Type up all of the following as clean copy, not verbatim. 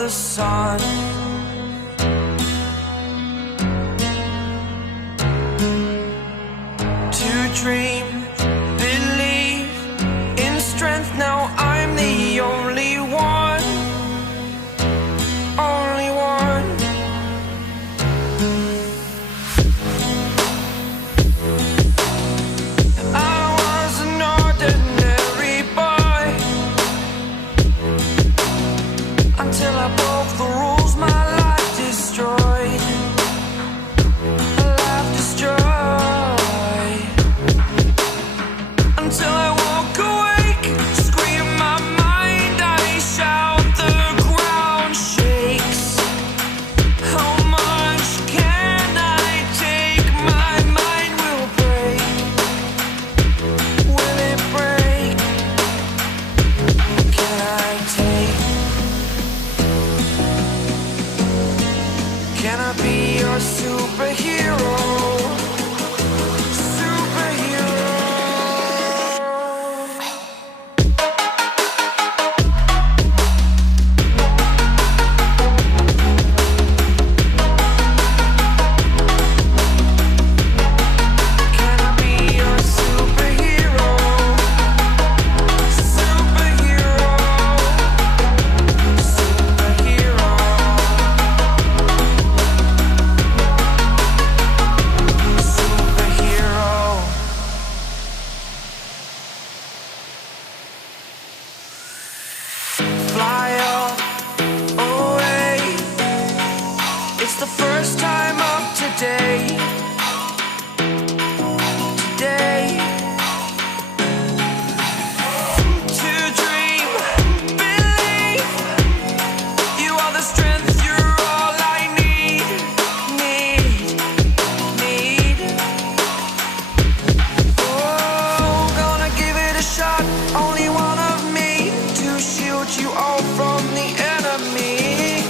the sun. To dream, believe in strength. Now I'm the only one, only one. I was an ordinary boy until I broke the rules. My life destroyed, a life destroyed. Until I walk awake, scream my mind, I shout, the ground shakes. How much can I take? My mind will break. Will it break? Can I take? Can I be your superhero? Fly away. It's the first time of today. Today. To dream, believe. You are the strength, you're all I need. Oh, gonna give it a shot. Only one of me to shield you all from the enemy.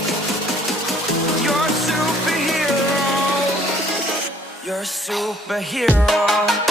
You're a superhero. You're a superhero.